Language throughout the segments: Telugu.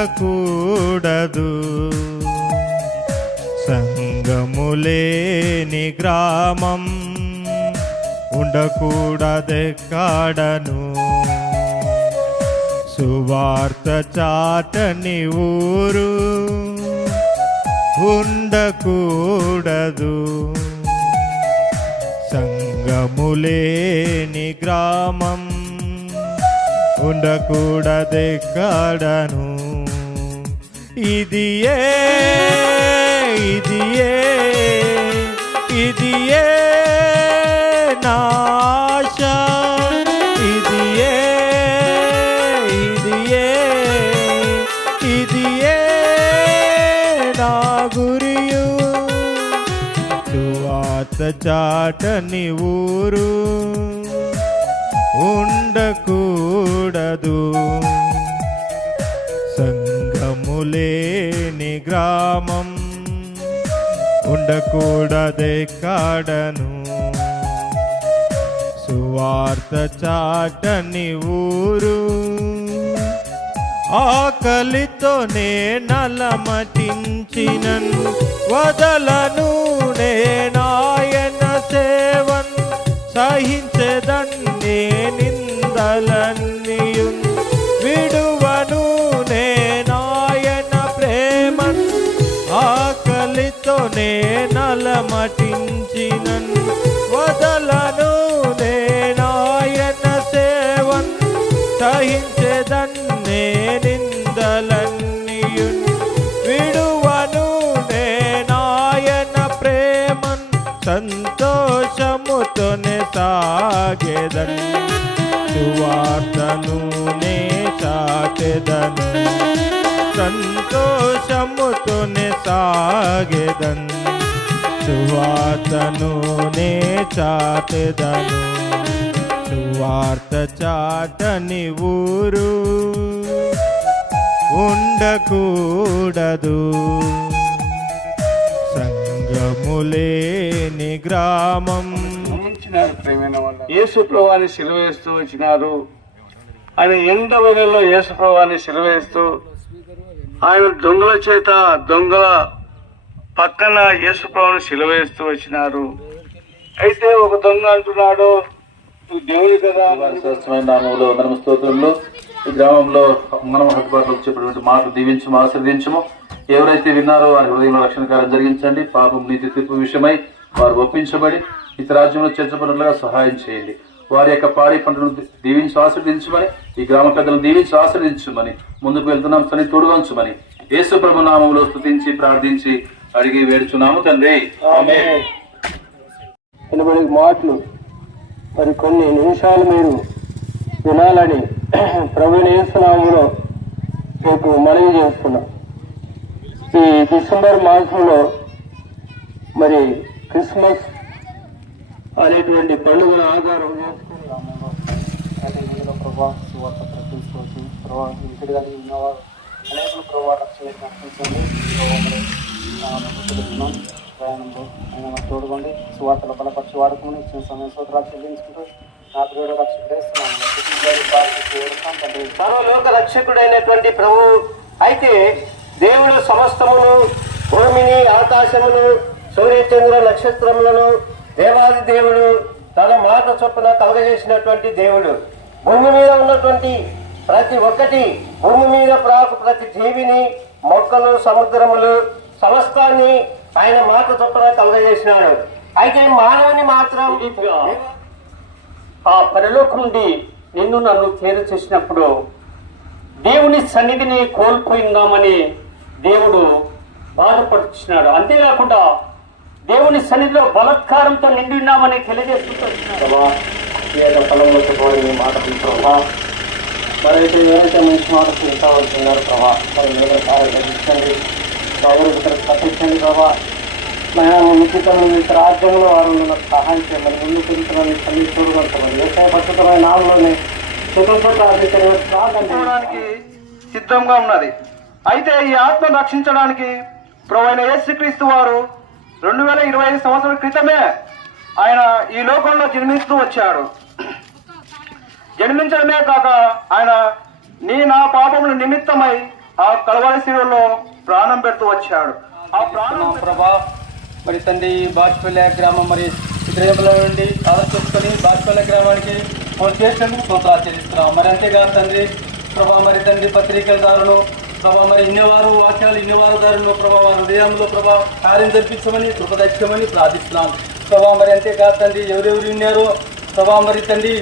ఉండకూడదు. సంగములేని గ్రామం ఉండకూడదెక్కడను. సువార్త చాటని ఊరు ఉండకూడదు. సంగములేని గ్రామం ఉండకూడదెక్కడను. ఇది ఏ నాశ, ఇది ఏ నా గురియు. సువార్త చాటని ఊరు ఉండకూడదు. సంగములేని గ్రామం ఉండకూడదెక్కడను. సువార్త చాటని ఊరు. ఆకలితో నలమటించినన్ వదలను నేనాయన సేవన్. సహించెదన్నే నిందలన్నీయున్ విడువను నేనాయన ప్రేమన్. ఆకలితో నలమటించినన్ వదలను నేనాయన సేవన్. సహించెదన్నే నిందలన్నీయున్ విడువను నేనాయన ప్రేమన్. సంతోషముతోనే సాగెదన్ సువార్తను నే చాటెదను. సంతోషముతోనే సాగెదన్ సువార్తను నే చాటెదను. సువార్త చాటని ఊరు ఉండకూడదు. సంగములేని గ్రామం. యేసు ప్రభువాన్ని సిలువ వేస్తూ వచ్చినారు. ఆయన ఎండ వెలుగులో యేసు ప్రభువాన్ని సిలువ వేస్తూ ఆయన దొంగల చేత దొంగల పక్కన యేసు ప్రభువుని సిలువ వేస్తూ వచ్చినారు. అయితే ఒక దొంగ అంటున్నాడు, దేవుడు కదా. స్వస్థమైన నామములో వందనము స్తోత్రములు. ఈ గ్రామంలో మనం హక్కుబాటులో చెప్పినటువంటి మాటలు దీవించము, ఆశీర్వదించము. ఎవరైతే విన్నారో వారి హృదయంలో రక్షణ కార్యం జరిగించండి. పాపం నీతి తీర్పు విషయమై వారు ఒప్పించబడి ఇతర రాజ్యంలో చేర్చబడినట్లుగా సహాయం చేయండి. వారి యొక్క పాడి పంటలను దీవించి ఆశీర్వదించమని, ఈ గ్రామ పెద్దలను దీవించి ఆశీర్వదించమని, ముందుకు వెళ్తున్నాం సని తోడుగొంచమని యేసు ప్రభు నామములో స్తుతించి ప్రార్థించి అడిగి వేడుచున్నాము తండ్రి. ఆమేన్. వినబడే మాటలు మరి కొన్ని నిమిషాలు మీరు వినాలని ప్రభువుని యేసు నామములో మీకు మనవి చేస్తున్నాం. ఈ డిసెంబర్ మాసంలో మరి క్రిస్మస్ అనేటువంటి పండుగను ఆధారం చేసుకుని ప్రభావ సువార్త ప్రకటించుకోవచ్చు. ప్రభావ ఇంటికి కలిగి ఉన్నవారు అనేకులు ప్రభావ రక్షణ ప్రయాణంలో ఆయన తోడుకోండి. సువార్తలో బలపరిచి వాడుకుని ఇచ్చిన సమయం సోదరాలు చెల్లించుకుంటూ నా ప్రియుడు సర్వలోక రక్షకుడైనటువంటి ప్రభు అయితే దేవుడు సమస్తమును భూమిని ఆకాశమును సూర్యచంద్ర నక్షత్రములను దేవాది దేవుడు తన మాట చొప్పున కలగజేసినటువంటి దేవుడు. భూమి మీద ఉన్నటువంటి ప్రతి ఒక్కటి, భూమి మీద ప్రాకు ప్రతి జీవిని, మొక్కలు, సముద్రములు సమస్తాన్ని ఆయన మాట చొప్పున కలగజేసినాడు. అయితే మానవుని మాత్రం ఆ పరలోకం నుండి నిన్ను నన్ను చేరు చేసినప్పుడు దేవుని సన్నిధిని కోల్పోయిందామని దేవుడు బాధపడుచున్నాడు. అంతేకాకుండా దేవుని సన్నిధిలో బలత్కారంతో నిండి ఉన్నామని తెలియజేస్తున్నాడు. మాట ప్రభా మరైతే ఎవరైతే మంచి మాట తీసుకోవాల్సిన్నారు ప్రభా గ్రహించండి, తప్పించండి ప్రభా. ముఖ్యమైన రాజ్యంలో వారు సహాయం చేయమని ముందు పెరుగుతున్న తల్లి చూడగలుగుతామని వ్యవసాయ పద్ధతులైన నామలోనే ప్రార్థించడానికి సిద్ధంగా ఉన్నది. అయితే ఈ ఆత్మను రక్షించడానికి ప్రభువైన యేసుక్రీస్తు వారు 2025 సంవత్సరాల క్రితమే ఆయన ఈ లోకంలో జన్మిస్తూ వచ్చాడు. జన్మించడమే కాక ఆయన నా పాపముల నిమిత్తమై ఆ కలవరి శిలువలో ప్రాణం పెడుతూ వచ్చాడు. ఆ ప్రాణం ప్రభా మరి తండ్రి బాష్పల్లి గ్రామం మరి ఇతరుల నుండి ఆలోచించుకొని బాష్పల్లి గ్రామానికి ఫోన్ చేసేందుకు స్తోత్రాలు చెల్లిస్తున్నాం. మరి అంతేకాదు తండ్రి ప్రభా మరి తండ్రి పత్రికలదారులు ప్రభా మరి ఇన్నివారు వాక్యాలు ఇన్నివారు దారులు ప్రభా వారి హృదయంలో ప్రభా కార్యం జరిపించమని కృపదక్షమని ప్రార్థిస్తున్నాం. ప్రభా మరి అంతేకాదు తండ్రి ఎవరెవరు విన్నారో ప్రభా మరి తండ్రి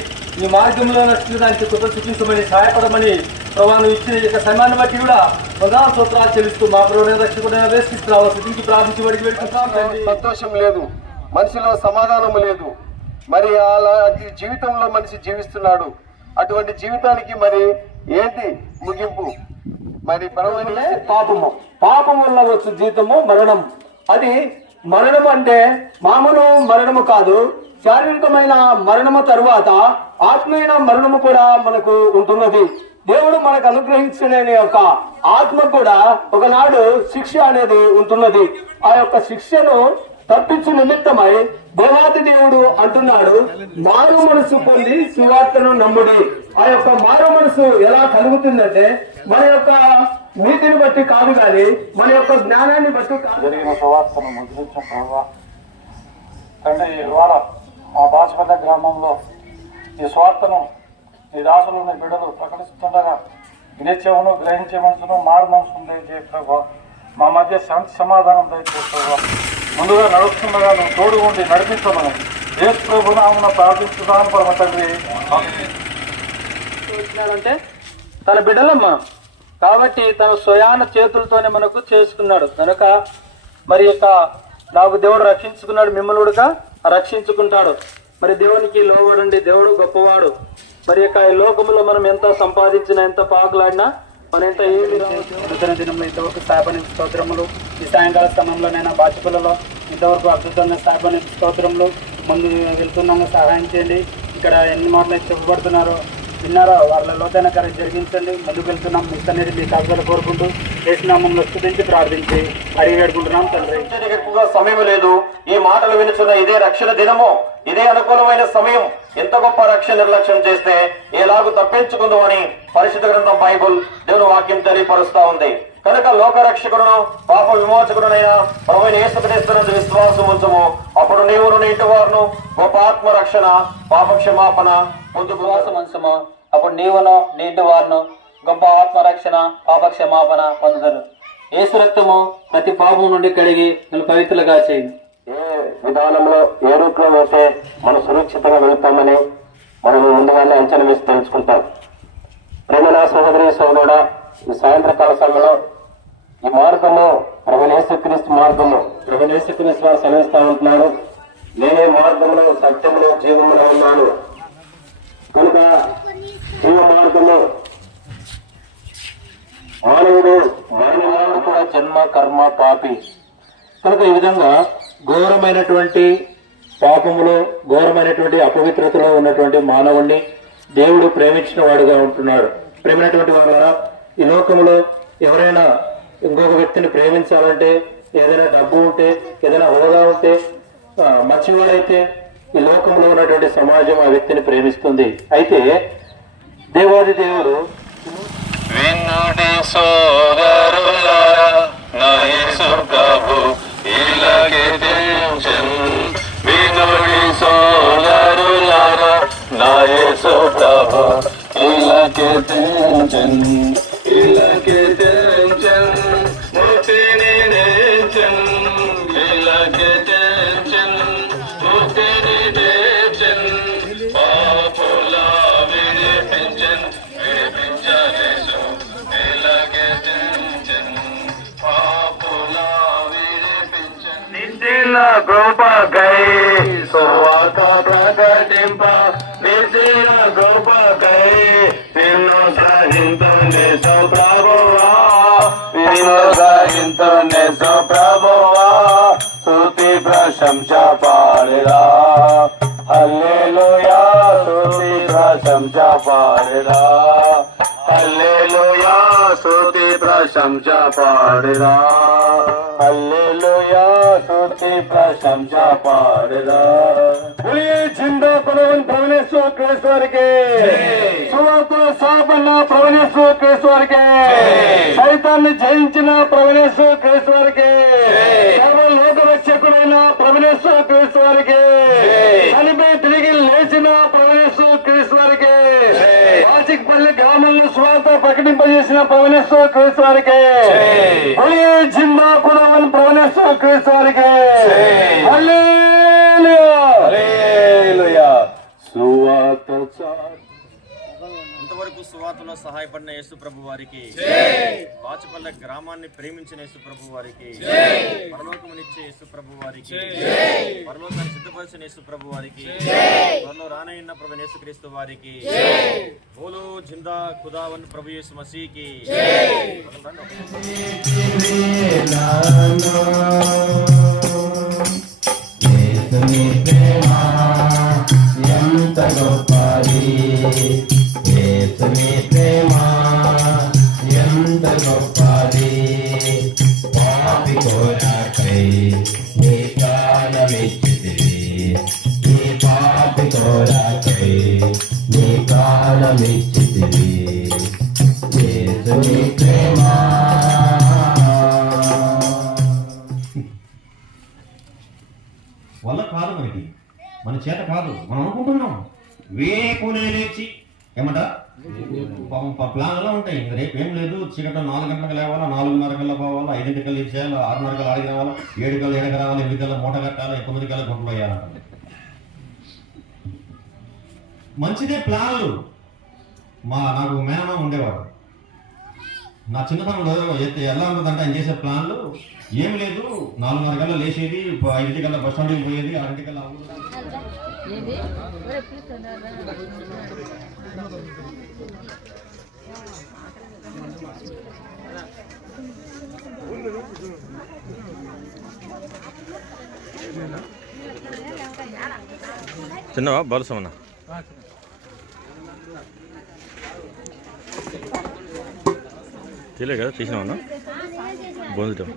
ఈ మార్గంలో నచ్చడానికి కృప చూపించమని సహాయపడమని ప్రభా నువ్వు ఇచ్చిన యొక్క సమయాన్ని బట్టి కూడా ప్రధాన స్తోత్రాలు చెల్లిస్తూ మా ప్రభుత్వ రక్షకుడైన వేసుకిస్తున్నావు. స్థితికి ప్రార్థించి బడికి వెళ్తున్నాం. సంతోషం లేదు, మనిషిలో సమాధానం లేదు. మరి అలా జీవితంలో మనిషి జీవిస్తున్నాడు. అటువంటి జీవితానికి మరి ఏంటి ముగింపు? మరి పాపం వల్ల వచ్చు జీతము మరణం. అది మరణం అంటే మామూలు మరణము కాదు, శారీరకమైన మరణము తరువాత ఆత్మీయ మరణము కూడా మనకు ఉంటున్నది. దేవుడు మనకు అనుగ్రహించిన యొక్క ఆత్మ కూడా ఒకనాడు శిక్ష అనేది ఉంటున్నది. ఆ యొక్క శిక్షను తప్పించు నిమిత్తమై దేవాది దేవుడు అంటున్నాడు, మారు మనసు పొంది సువార్తను నమ్ముడి. ఆ యొక్క మారు మనసు ఎలా కలుగుతుందంటే మన యొక్క నీతిని బట్టి కాదు, కానీ మన యొక్క జ్ఞానాన్ని బట్టి కాదు. జరిగిన సువార్తను ముద్రించిన ప్రభావ తండ్రి ఇవాళ ఆ బాచుపల్లి గ్రామంలో ఈ స్వార్థను ఈ దాసులు నీ బిడ్డలు ప్రకటిస్తుండగా వినేచ్చేవను గ్రహించే మనసును మారు మనసు దయచే ప్రభావ. మా మధ్య శాంతి సమాధానం దయచే ప్రభావ. ముందుగా నడుస్తుండగా నువ్వు తోడు ఉండి నడిపించమని యేసు ప్రభు నామమున ప్రార్థిస్తున్నాను పరమ తండ్రి. అంటే తన బిడ్డలమ్మ కాబట్టి తన స్వయాన చేతులతోనే మనకు చేసుకున్నాడు కనుక మరి యొక్క నాకు దేవుడు రక్షించుకున్నాడు, మిమ్మల్ని కూడా రక్షించుకుంటాడు. మరి దేవునికి లోబడండి, దేవుడు గొప్పవాడు. మరి యొక్క ఈ లోకంలో మనం ఎంత సంపాదించినా ఎంత పాకులాడినా మన ఎంత ఏమి నూతన దినంలో ఇంతవరకు సాయపని స్తోత్రములు, ఈ సాయంకాల సమయంలోనైనా బాచిపల్లలో ఇంతవరకు అద్భుతమైన సాయపని స్తోత్రములు ముందు వెళ్తున్నాము. సహాయం చేయండి. ఇక్కడ ఎన్ని మాటలు చెప్పబడుతున్నారో విన్నారో వాళ్ళ లోతైన కార్యం జరిగించండి. ముందుకు వెళ్తున్నాం. మీ సన్నిధి మీ కాపుదల కోరుకుంటూ యేసునామములో స్తుతించి ప్రార్థించి అడిగి వేడుకుంటున్నాం తండ్రి. ఎక్కువగా సమయం లేదు. ఈ మాటలు వినుచున్న ఇదే రక్షణ దినము, ఇదే అనుకూలమైన సమయం. ఎంత గొప్ప రక్షణ నిర్లక్ష్యం చేస్తే ఎలాగూ తప్పించుకుందాం అని పరిశుద్ధ గ్రంథం బైబుల్ దేవుని వాక్యం తెలియపరుస్తా ఉంది. కనుక లోకరక్షకుడును పాప విమోచకుడునైనా ప్రభువైన యేసుక్రీస్తునందు విశ్వాసం ఉంచము. అప్పుడు నీవును నీ ఇంటి వారును గొప్ప ఆత్మ రక్షణ పాప క్షమాపణ విశ్వాసమంచము. అప్పుడు నీవును నీ ఇంటి వారును గొప్ప ఆత్మ రక్షణ పాప క్షమాపణ పొందుతారు. యేసు రక్తము ప్రతి పాపం నుండి కడిగి నన్ను పవిత్రులుగా చేయండి. ఏ విధానంలో ఏ రూట్లో పోతే మనం సురక్షితంగా వెళ్తామని మనం ముందుగానే అంచనా వేసి తెలుసుకుంటాం. ప్రేమనా సహోదరి సోదరుడా, ఈ సాయంత్రకాల సమయంలో ఈ మార్గము ప్రభువైన యేసుక్రీస్తు మార్గము. ప్రభువైన యేసుక్రీస్తు వారు సెలవిస్తా ఉంటున్నారు, నేనే మార్గంలో సత్యములో జీవములో ఉన్నాను. కనుక జీవ మార్గము మానవుడు మరణివాడు కూడా జన్మ కర్మ పాపి. కనుక ఈ విధంగా ఘోరమైనటువంటి పాపములో ఘోరమైనటువంటి అపవిత్రతలో ఉన్నటువంటి మానవుణ్ణి దేవుడు ప్రేమించిన వాడుగా ఉంటున్నాడు. ప్రేమైనటువంటి వారా, ఈ లోకంలో ఎవరైనా ఇంకొక వ్యక్తిని ప్రేమించాలంటే ఏదైనా డబ్బు ఉంటే, ఏదైనా హోదా ఉంటే, మంచివాడైతే ఈ లోకంలో ఉన్నటువంటి సమాజం ఆ వ్యక్తిని ప్రేమిస్తుంది. అయితే దేవాది దేవుడు వినుడి సోదరులారా, నా యేసు ప్రభు ఇలాగే తెంచెన్. వినుడి సోదరులారా, నా యేసు ప్రభు ఇలాగే తెంచెన్. ఇలాగే తెంచెన్, ముక్తిని తెంచెన్. ఇలాగే తెంచెన్, ముక్తిని తెంచెన్. పాపుల విడిపించెన్, విడిపించలేసు. ఇలాగే తెంచెన్, పాపుల విడిపించెన్. నిత్యన కృపకై సువార్త ప్రకటింప, నిత్యన కృపకై నిన్ను సహింతునే ప్రభువా, నిన్ను సహింతునే ప్రభువా. స్తుతి ప్రశంస పాడేదా, హల్లెలూయా. స్తుతి ప్రశంస పాడేదా, హల్లెలూయా. స్తుతి ప్రశంస పాడేదా హల్లెలూయా స్తుతి ప్రశంస పాడేదా बोलिए जिंदा बलवन भुवनेश्वर कृष्ण के सुवार्त साबना भुवनेश्वर कृष्ण के सैतान जయించిన भुवनेश्वर कृष्ण के सर्व लोक रक्षकुడైన भुवनेश्वर कृष्ण के చనిపోయి తిరిగి లేచిన भुवनेश्वर कृष्ण के వాచికపల్లి గ్రామంలో సువార్త ప్రకటింపజేసిన भुवनेश्वर कृष्ण के बोलिए जिंदा बलवन भुवनेश्वर कृष्ण के ఇంతవరకు సువార్తలో సహాయపడిన యేసు ప్రభు వారికి, వాచపల్లె గ్రామాన్ని ప్రేమించిన యేసు ప్రభు వారికి, పరలోకమునిచ్చే యేసు ప్రభు వారికి, పరలోకాన్ని సిద్ధపరిచిన యేసు ప్రభు వారికి, త్వరలో రానయ్యున్న ప్రభు యేసుక్రీస్తు వారికి, బోలో జిందా ఖుదావన్ ప్రభు యేసు మసీకి. ఎంత గొప్పది యేసుని ప్రేమ ఎంత గొప్పది పాపి కొరకై నీ ప్రాణమిచ్చితివి నీ పాపి కొరకై నీ ప్రాణమిచ్చితివి యేసుని ప్రేమ వల్ల కాదు, మనకి మన చేత కాదు, మనం అనుకుంటున్నాం వేకునే లేచి ఏమంట ప్లాన్లో ఉంటాయి. ఇంక రేపు ఏం లేదు, చీకట 4 గంటలకు లేవాలా, 4:30 కల్లా పోవాలా, 5 కల్లా ఇచ్చేయాలి, 6:30 కల్లా ఆడికి రావాలా, 7 కల్లా ఎడకి రావాలి, 8 కల్లా మూట కట్టాలి, 9 కల్లా గుంటలు వేయాలంట. మంచిదే ప్లాన్లు. నాకు మేనమా ఉండేవాడు. నా చిన్నతనంలో ఎలా ఉంటుందంటే ఆయన చేసే ప్లాన్లు ఏం లేదు. 4:30 కల్లా లేచేది, 5 కల్లా బస్ స్టాండ్కి పోయేది, 6 కల్లా చిన్నవా బాలసమన్నా తెలియదు కదా, తీసినావన్నా బోందుతాం.